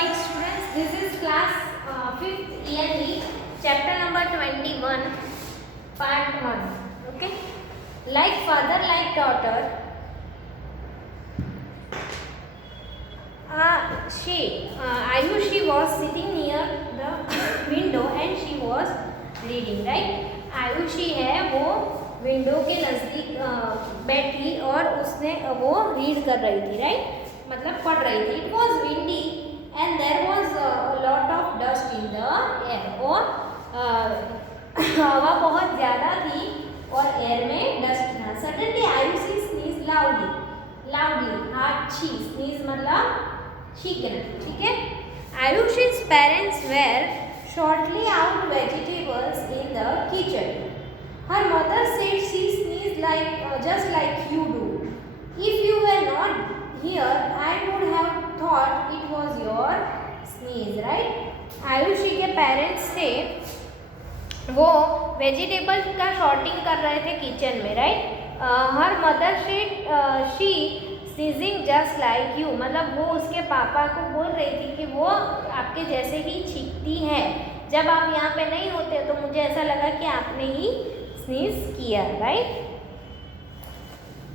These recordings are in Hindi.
morning students, this is class 5th ELE chapter number 21 part 1. Okay, like father like daughter. Ayushi was sitting near the window and she was reading, right? Ayushi है वो विंडो के नज़दीक बैठी और उसने वो रीड कर रही थी, राइट? मतलब पढ़ रही थी. It was windy and there was lot of dust in the air. और हवा बहुत ज़्यादा थी और एयर में डस्ट था. Suddenly Ayushi sneeze loudly. हाची स्नीज मतलब शीघ्र, ठीक है. आयुषी's parents were shortly out vegetables in the kitchen. Her mother said she sneezed like just like you do. If you were not here, I would have thought it was your sneeze, right? Ayushi के पेरेंट्स से वो वेजिटेबल का शॉर्टिंग कर रहे थे किचन में, राइट? हर मदर से she sneezing just like you, मतलब वो उसके पापा को बोल रही थी कि वो आपके जैसे ही छींकती है. जब आप यहाँ पे नहीं होते तो मुझे ऐसा लगा कि आपने ही स्नीज किया, राइट?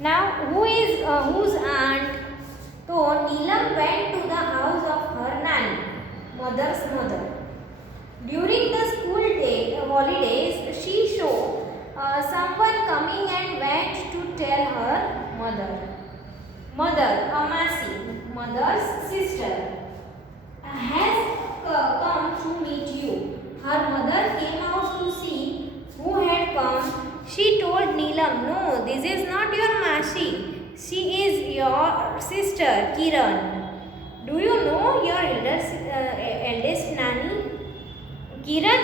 Now whose aunt? तो नीलम went to the house of her nanny, mother's mother. During the school day holidays, she saw someone coming and went to tell her mother. Mother, Amasi, mother's sister, has come to meet you. Her mother came out to see who had come. She told Neelam, no, this is not your Masi. She is your sister, Kiran. Do you know your eldest nanny? Kiran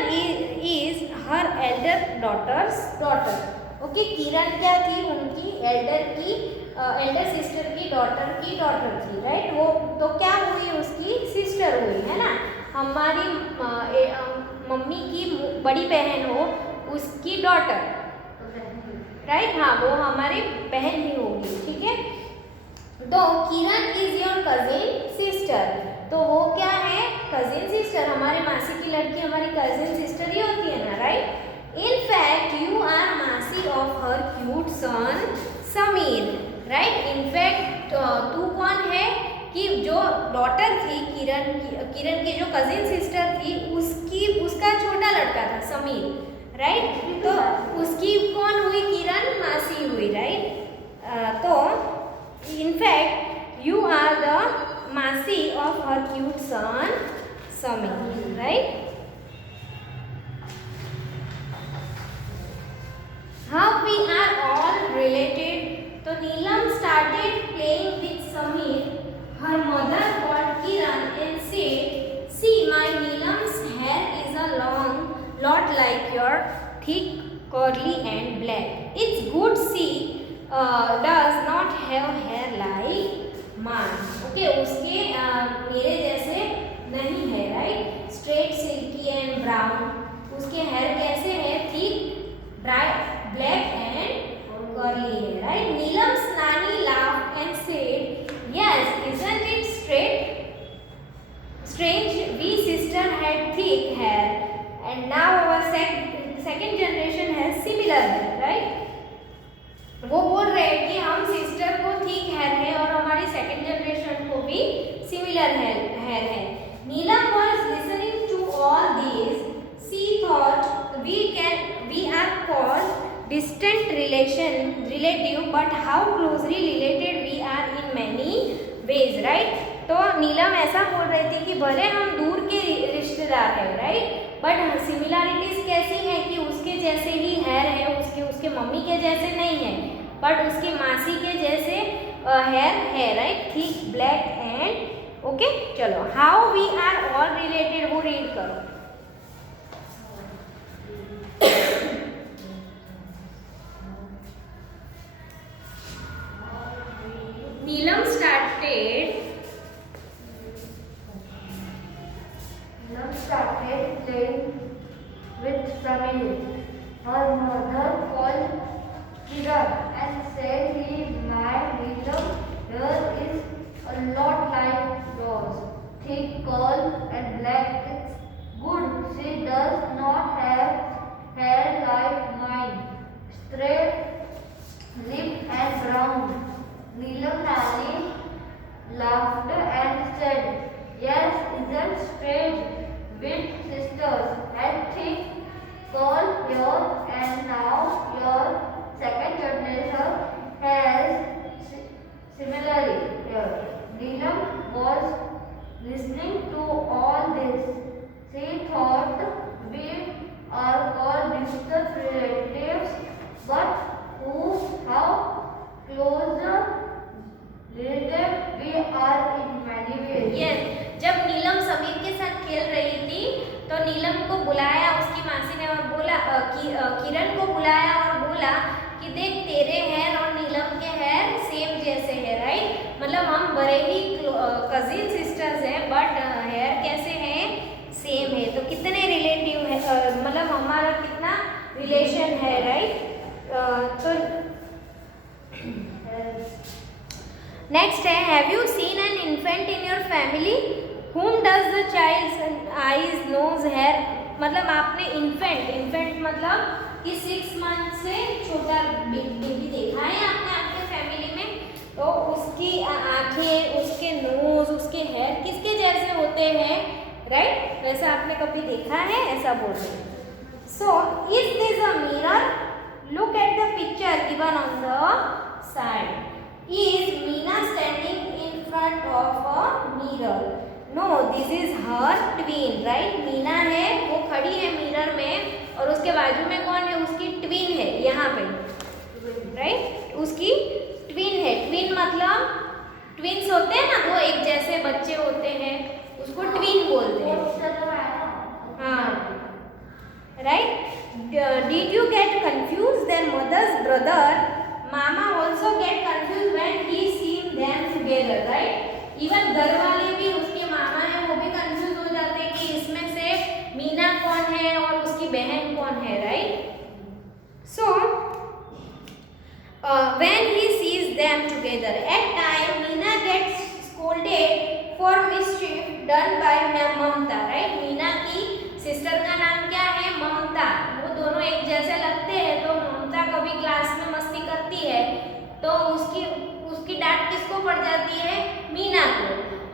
is her elder daughter's daughter. Okay, Kiran क्या थी? उनकी एल्डर सिस्टर की डॉटर थी, राइट? वो तो क्या हुई? उसकी सिस्टर हुई, है ना? हमारी मम्मी की बड़ी बहन हो, उसकी डॉटर, राइट? हाँ, वो हमारी बहन ही होगी, ठीक है. तो किरण इज योर कजिन सिस्टर. तो वो क्या है? Cousin sister. हमारे मासी की लड़की हमारी कजिन सिस्टर ही होती है ना, right? In fact, you are Masi of her cute son Sameer, right? In fact, तू कौन है? कि जो डॉटर थी किरण की जो कजिन सिस्टर थी, उसका छोटा लड़का था समीर, राइट? तो उसकी कौन हुई? किरण मासी हुई, राइट? तो in fact, you are the Masi of her cute son Sameer, right? How we are all related. तो नीलम started playing with Sameer. Her mother called Kiran and said, see, my Neelam's hair is a lot like your, thick, curly and black. It's good she does not have hair like mine. Okay, उसके मेरे जैसे नहीं है, right? Straight, silky and brown. उसके hair कैसे है? Thick, bright, black and curly hair, right? Neelam's nanny laughed and said, yes, isn't it strange? We sister had thick hair and now our second generation has similar hair, right? वो बोल रहे हैं कि हम सिस्टर को थिक हेयर है और हमारी सेकंड जनरेशन को भी सिमिलर हेयर है. नीलम was listening to all this. She thought we are called distant relative, but how closely related we are in many ways, right? तो नीलम ऐसा बोल रही थी कि भले हम दूर के रिश्तेदार हैं, राइट? बट सिमिलरिटीज कैसी है कि उसके जैसे ही हेयर है, उसके मम्मी के जैसे नहीं है, बट उसकी मासी के जैसे हेयर है, right? Thick, black and okay. चलो, how we are all related, वो रीड करो. Neelam started playing with Sameer. Her mother called Kiran and said, my Neelam hair is a lot like yours, thick, curly with sisters and think call your and now your second generation has similarly here. Neelam was listening to all this. She thought we are called distant relatives, but how close relative we are in many ways. Yes, जब नीलम समीर के साथ खेल रही थी तो नीलम को बुलाया उसकी मासी ने और बोला किरण को बुलाया और बोला कि देख तेरे हेयर और नीलम के हेयर सेम जैसे है, राइट। मतलब हम बड़े ही कजिन सिस्टर्स हैं बट हेयर कैसे हैं, सेम है। तो कितने रिलेटिव है, मतलब हमारा कितना रिलेशन है, राइट। तो नेक्स्ट है, have you seen an infant in your family whom does the child's eyes nose hair, मतलब आपने इन्फेंट मतलब कि 6 मंथ से छोटा बेबी देखा है आपने आपके फैमिली में, तो उसकी आंखें, उसके नोज, उसके हेयर किसके जैसे होते हैं, राइट। वैसा आपने कभी देखा है, ऐसा बोल रहे हैं। So is this a mirror, look at the picture given on the side. Is Meena standing in front of a mirror? No, this is her twin, right? Meena है वो खड़ी है मिरर में और उसके बाजू में कौन है, उसकी ट्विन है यहाँ पे, राइट। उसकी ट्विन है। ट्विन मतलब ट्विन्स होते हैं ना, दो एक जैसे बच्चे होते हैं, उसको ट्विन बोलते हैं, हाँ, right. Did you get confused? Their mother's brother Mama also get confused when he seen them together, right? Even घर वाले भी, उसके मामा है वो भी कंफ्यूज हो जाते हैं कि इसमें से मीना कौन है और उसकी बहन कौन है, right. So when he sees them together, at time Meena gets scolded for mischief done by Mamta, right? Meena की सिस्टर का नाम क्या है, ममता। वो दोनों एक जैसे लगते हैं, तो ममता कभी क्लास में मस्ती करती है तो उसकी डांट किसको पड़ जाती है, मीना को।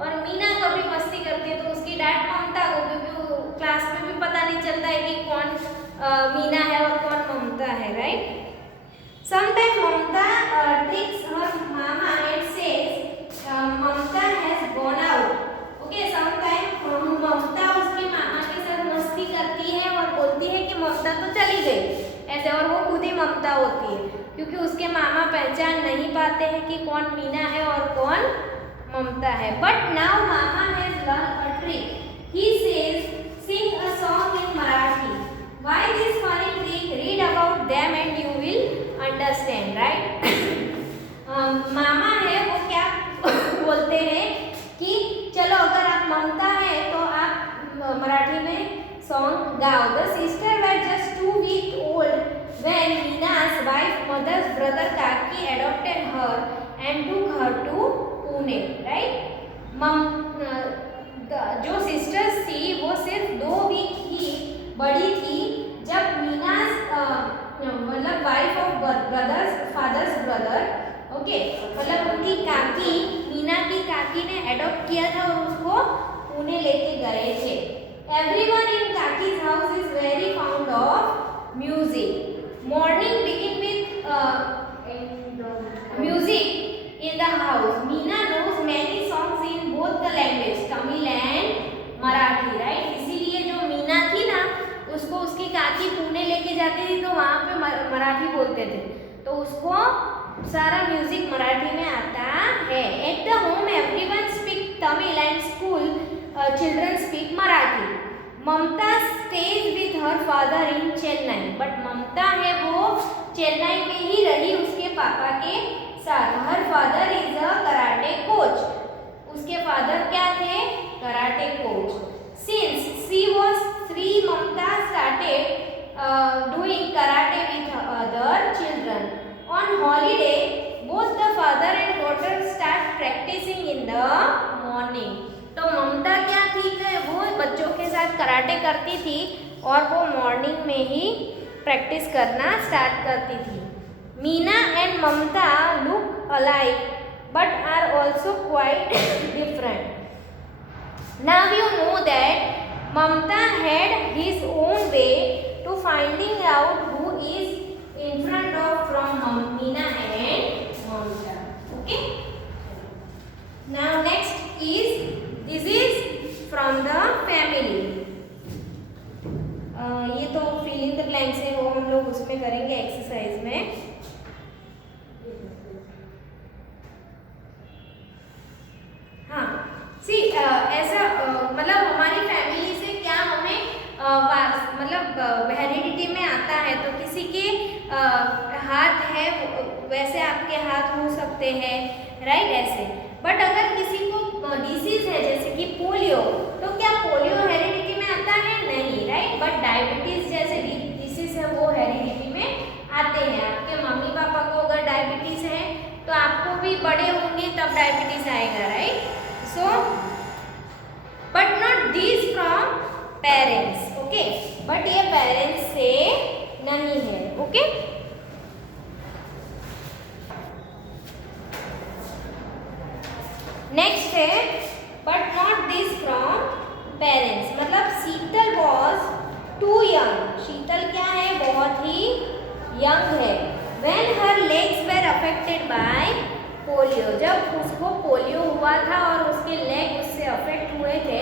और मीना कभी मस्ती करती है तो उसकी डांट ममता को, क्योंकि क्लास में भी पता नहीं चलता है कि कौन मीना है और कौन ममता है, right. Sometime Mamta tricks her mama and says Mamta has gone out, okay. Sometime Mamta उसके मामा के साथ मस्ती करती है और बोलती है कि ममता तो चली गई ऐसे, और वो खुद ही ममता होती है क्योंकि उसके मामा पहचान नहीं पाते हैं कि कौन मीना है और कौन ममता है। But now mama has learn a trick, he says sing a song in Marathi. Why this funny trick, read about them and you will understand, right. मामा है वो क्या बोलते हैं कि चलो अगर आप ममता है तो आप मराठी में सॉन्ग गाओ। The sister were just 2 weeks old when Meena's wife mother's brother Kaki adopted her and took her to Pune, right? जो सिस्टर्स थी वो सिर्फ 2 वीक ही बड़ी थी जब मीना मतलब wife of brothers fathers brother, okay, मतलब उनकी काकी, मीना की काकी ने एडॉप्ट किया था और उसको पुणे लेके गए थे। Everyone in Kaki's house is very fond of music. Morning begin with music in the house. Meena knows many songs in both the language, Tamil and Marathi, right? इसीलिए जो मीना थी ना, उसको उसकी काकी पुणे लेके जाती थी तो वहाँ पे मराठी बोलते थे, तो उसको सारा म्यूजिक मराठी में आता है। At the home everyone speak Tamil and school children speak Marathi. Mamata stays with her father in Chennai, but ममता है वो चेन्नई में ही रही उसके पापा के साथ। Her father is a karate coach. उसके फादर क्या थे, karate coach. Since she was 3, Mamta started doing karate with other children. On holiday, both the father and daughter start practicing in the morning. तो ममता क्या थी कि वो बच्चों के साथ कराटे करती थी और वो मॉर्निंग में ही प्रैक्टिस करना स्टार्ट करती थी। Meena and Mamta look alike but are also quite different. Now you know that Mamta had his own way to finding out who is in front of from Meena and Mamta. Okay. Now next is this is from the family. ये तो fill in the blanks है, वो हम लोग उसमें करेंगे एक्सरसाइज में. हाँ, सी ऐसा मतलब हमारी फैमिली से क्या हमें मतलब हेरिडिटी में आता है, तो किसी के हाथ है वैसे आपके हाथ हो सकते हैं, राइट, ऐसे. बट अगर किसी को डिसीज है जैसे कि पोलियो, तो क्या पोलियो हेरिडिटी में आता है? नहीं, राइट. बट डायबिटीज जैसे डिसीज है वो हेरिडिटी में आते हैं. आपके मम्मी पापा को अगर डायबिटीज है तो आपको भी बड़े होंगे तब डायबिटीज आएगा, right. So but not these from parents. Okay, but ये पेरेंट्स से नहीं है. ओके. नेक्स्ट है but not this from parents. मतलब Sheetal was too young. Sheetal क्या है? बहुत ही यंग है. When her legs were affected by polio. जब उसको पोलियो हुआ था और उसके लेग उससे अफेक्ट हुए थे,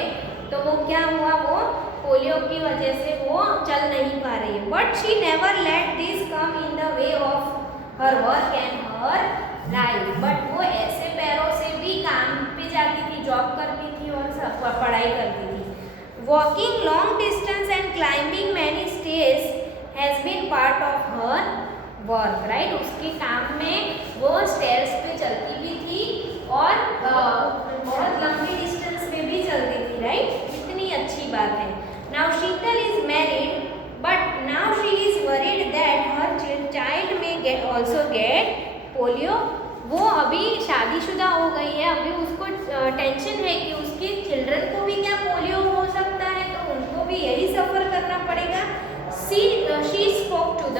तो वो क्या हुआ, वो पोलियो की वजह से वो चल नहीं पा रही है. But she never let this come in the way of her work and her life. But वो ऐसे पैरों से भी काम पे जाती थी, जॉब करती थी और सब पढ़ाई करती थी. Walking long distance and climbing many stairs has been part of her work, right. उसके काम में वो स्टेयर्स पे चलती भी थी और बहुत लंबी डिस्टेंस पे भी चलती थी, राइट. कितनी अच्छी बात है. Now Sheetal is married but now she is worried that her child में ऑल्सो गेट पोलियो. वो अभी शादीशुदा हो गई है, अभी उसको टेंशन है कि उसके चिल्ड्रन को भी क्या पोलियो हो सकता है, तो उनको भी यही सफ़र करना पड़ेगा. She spoke to the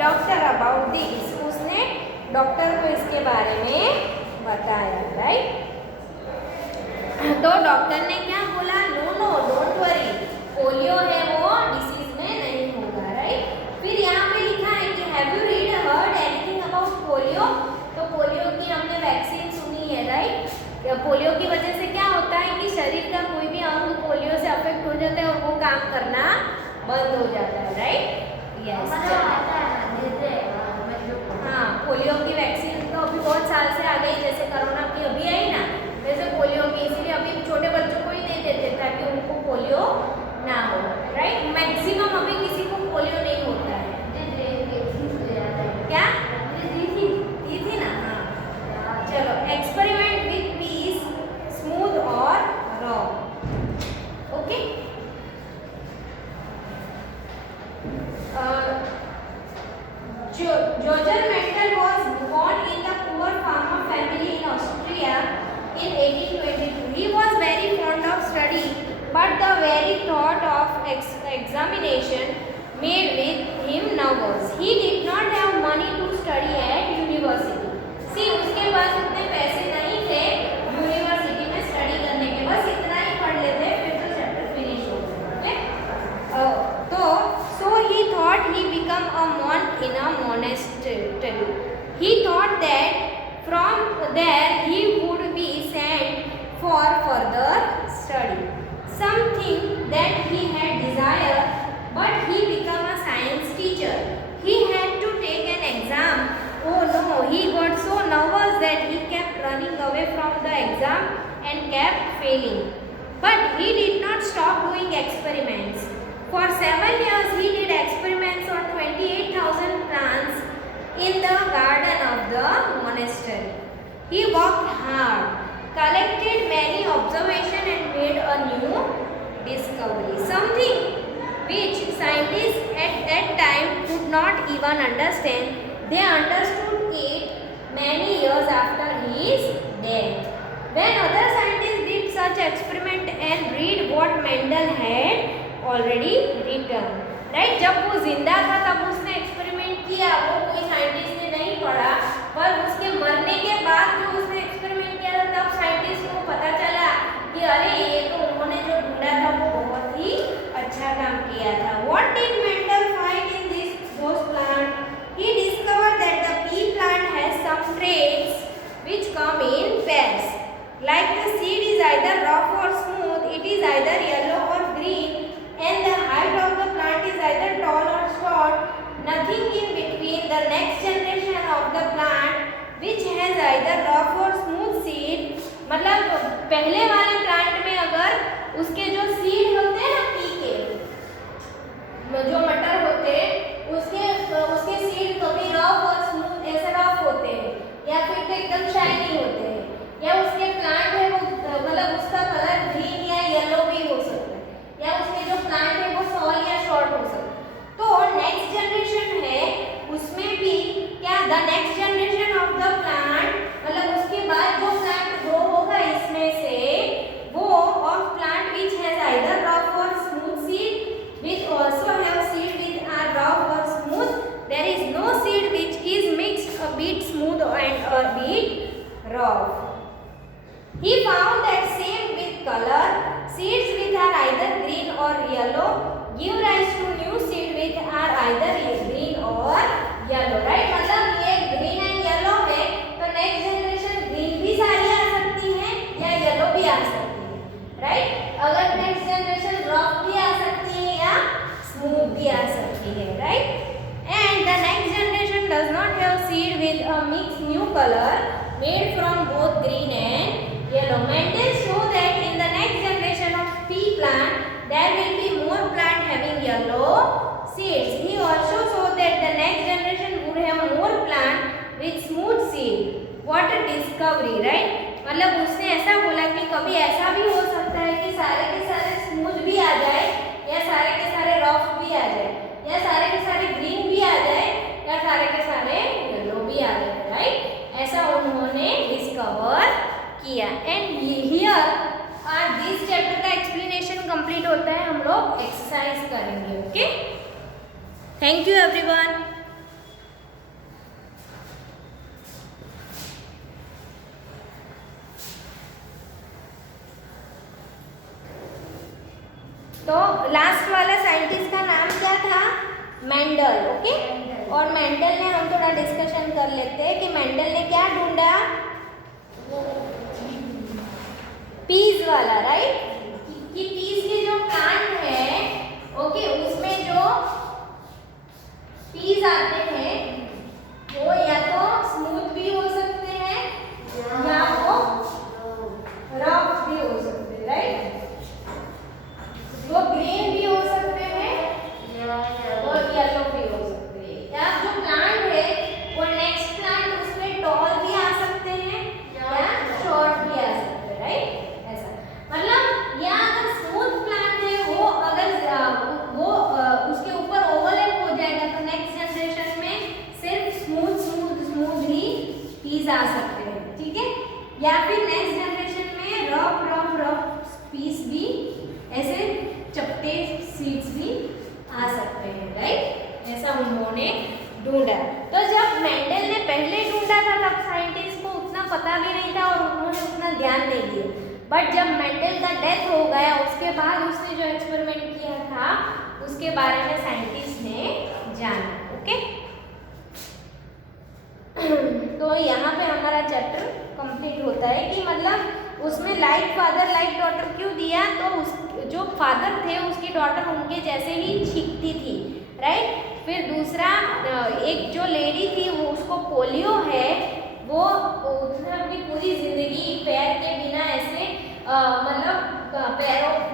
doctor about this. उसने डॉक्टर को इसके बारे में बताया, राइट. तो डॉक्टर ने क्या बोला? No no don't worry, polio है वो डिसीज में नहीं होगा, राइट. फिर यहाँ पे लिखा है कि have you read heard anything about polio. तो पोलियो की हमने वैक्सीन सुनी है, राइट. पोलियो की वजह से क्या होता है कि शरीर का कोई भी अंग पोलियो से अफेक्ट हो जाता है और वो काम करना बंद हो जाता है, राइट. यस. हाँ, पोलियो की वैक्सीन तो अभी बहुत साल से आ गई, जैसे कोरोना की अभी आई ना, वैसे पोलियो की. इसीलिए अभी छोटे बच्चों को ही दे देते ताकि उनको पोलियो ना हो, राइट. मैक्सिमम अभी किसी को पोलियो नहीं होता है. क्या दी थी ना? हाँ, चलो. एक्सपेरिमेंट विथ पीस स्मूथ और raw. Okay. George Mendel was born in the poor farmer family in Austria in 1822. He was very fond of study, but the very thought of examination made with him nervous. He did not have money to study at university. See, उसके पास इतने पैसे नहीं थे यूनिवर्सिटी में स्टडी करने के. बस इतना ही पढ़ लेते फिर तो चैप्टर फिनिश हो गए. तो so he thought he become a monk in a monastery. He thought that from there he would be sent for further study, something that he had desired. But he became a science teacher. He had to take an exam. Oh no, he got so nervous that he kept running away from the exam and kept failing. But he did not stop doing experiments. For 7 years he did experiments on 28,000 plants in the garden of the monastery. He worked hard, collected many observations and made a new discovery, something which scientists at that time could not even understand. They understood it many years after his death. When other scientists did such experiment and read what Mendel had already written, right. जब वो जिंदा था तब उसने एक्सपेरिमेंट किया, वो कोई साइंटिस्ट ने नहीं पढ़ा, पर उसके मरने के बाद जो उसने एक्सपेरिमेंट किया था तब साइंटिस्ट को पता चला कि अरे ये तो उन्होंने जो ढूंढा था वो बहुत ही like the seed is either rough or smooth, it is either yellow or green, and the height of the plant is either tall or short, nothing in between. The next generation of the plant which has either rough or smooth seed, मतलब पहले वाले प्लांट में अगर उसके जो सीड होते हैं ना, पी के जो मटर होते हैं, उसके सीड कभी रफ और स्मूथ ऐसे रफ होते हैं, या फिर तो एकदम शाइनी होते हैं, या उसके प्लांट है वो मतलब उसका कलर ग्रीन या येलो भी हो सकता है, या उसके जो प्लांट है वो टॉल या शॉर्ट हो सकता है। तो नेक्स्ट जनरेशन है उसमें भी क्या, the next generation of the plant, मतलब उसके बाद जो प्लांट ग्रो होगा इसमें से वो of plant which has either rough or smooth seed which also have seed which are rough or smooth. There is no seed which is mixed a bit smooth and a bit rough. He found that same with color, seeds which are either green or yellow give rise to new seed which are either green or yellow. Right? मतलब ये green and yellow है, तो next generation green भी सारी आ सकती है या yellow भी आ सकती है, right? अगर next generation rough भी आ सकती है या smooth भी आ सकती है, right? And the next generation does not have seed with a mixed new color made from both green and yellow. Mendel show that in the next generation of pea plant there will be more plant having yellow seeds. He also showed that the next generation would have more plant with smooth seed. What a discovery, right? मतलब उसने ऐसा बोला कि कभी ऐसा भी हो सकता है कि सारे के सारे स्मूथ भी आ जाए, या सारे के सारे रफ भी आ जाए, या सारे के सारे ग्रीन भी आ जाए, या सारे के सारे येलो भी आ जाए, राइट? ऐसा उन्होंने डिस्कवर किया। एंड हियर दिस चैप्टर का एक्सप्लेनेशन कंप्लीट होता है, हम लोग एक्सरसाइज करेंगे। Okay, thank you everyone. तो लास्ट वाला साइंटिस्ट का नाम क्या था? मेंडल। ओके, और मेंडल ने, हम थोड़ा डिस्कशन कर लेते हैं कि मेंडल ने क्या ढूंढा? पीस वाला, राइट? कि पीस के जो प्लांट है, ओके, उसमें जो पीस आते हैं वो या तो स्मूथ भी हो सकते हैं या वो रफ भी हो सकते हैं, राइट? वो ग्रीन भी हो सकते हैं और येलो भी हो सकते हैं, या जो प्लांट है वो नेक्स्ट प्लांट उसमें टॉल भी आ सकते हैं या शॉर्ट भी आ सकते हैं, राइट? ऐसा मतलब या अगर स्मूथ प्लांट है वो अगर वो उसके ऊपर ओवरलैप हो जाएगा तो नेक्स्ट जनरेशन में सिर्फ स्मूथ ही पीस आ सकते हैं, ठीक है? या फिर नेक्स्ट जनरेशन में रफ पीस भी, ऐसे चपटे सीड्स भी आ सकते हैं, राइट? ऐसा उन्होंने ढूंढा। तो जब मेंडल ने पहले ढूंढा था तब साइंटिस्ट को उतना पता भी नहीं था और उन्होंने उतना ध्यान नहीं दिया, बट जब मेंडल का डेथ हो गया उसके बाद उसने जो एक्सपेरिमेंट किया था उसके बारे में साइंटिस्ट ने जाना। ओके, तो यहाँ पे हमारा चैप्टर कंप्लीट होता है कि मतलब उसमें लाइक फादर लाइक डॉटर क्यों दिया? तो उस जो फादर थे उसकी डॉटर उनके जैसे ही दिखती थी, राइट? फिर दूसरा एक जो लेडी थी वो उसको पोलियो है, वो उसने अपनी पूरी जिंदगी पैर के बिना ऐसे मतलब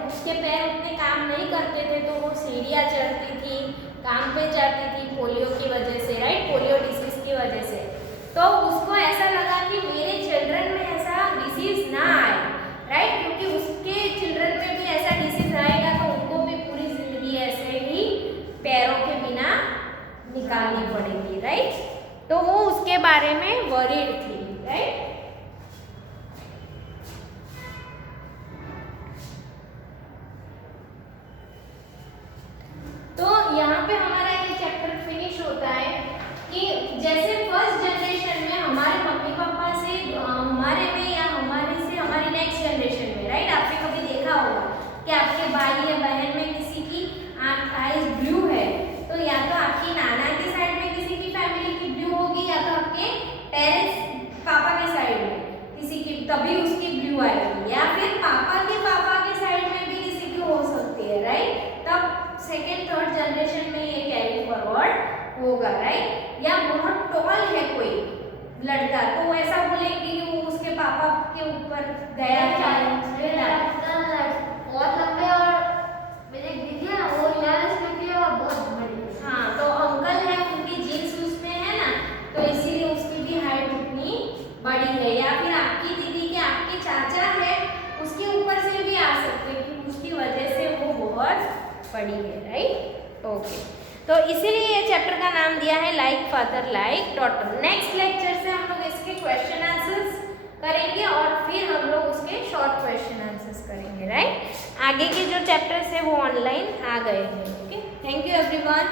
उसके पैर उतने काम नहीं करते थे तो वो सीढ़ियाँ चढ़ती थी, काम पे जाती थी पोलियो की वजह से, राइट? पोलियो डिसीज की वजह से। तो उसको ऐसा लगा कि मेरे चिल्ड्रन में ऐसा डिसीज ना आए, राइट? क्योंकि उसके चिल्ड्रन में भी ऐसा डिसीज आएगा तो उनको भी पूरी जिंदगी ऐसे ही पैरों के बिना निकालनी पड़ेगी, राइट? तो वो उसके बारे में वरीड थी, राइट? तो यहाँ पे हमारा ये चैप्टर फिनिश होता है कि जैसे फर्स्ट जनरेशन में लड़का, तो वो ऐसा बोलेंगे कि वो उसके पापा के ऊपर गया था। बहुत लंबे और मेरे दीदी है ना वो 11 की और बहुत बड़ी। हाँ, तो अंकल है उनकी जीन्स उसमें है ना, तो इसीलिए उसकी भी हाइट उतनी बड़ी है। या फिर आपकी दीदी के आपके चाचा है उसके ऊपर से भी आ सकते हैं कि उसकी वजह से वो बहुत बड़ी है, राइट। ओके, तो इसीलिए ये चैप्टर का नाम दिया है like father like daughter. Next lecture से हम लोग इसके क्वेश्चन आंसर्स करेंगे और फिर हम लोग उसके शॉर्ट क्वेश्चन आंसर्स करेंगे, राइट। आगे के जो चैप्टर्स है वो ऑनलाइन आ गए हैं। Okay, thank you everyone.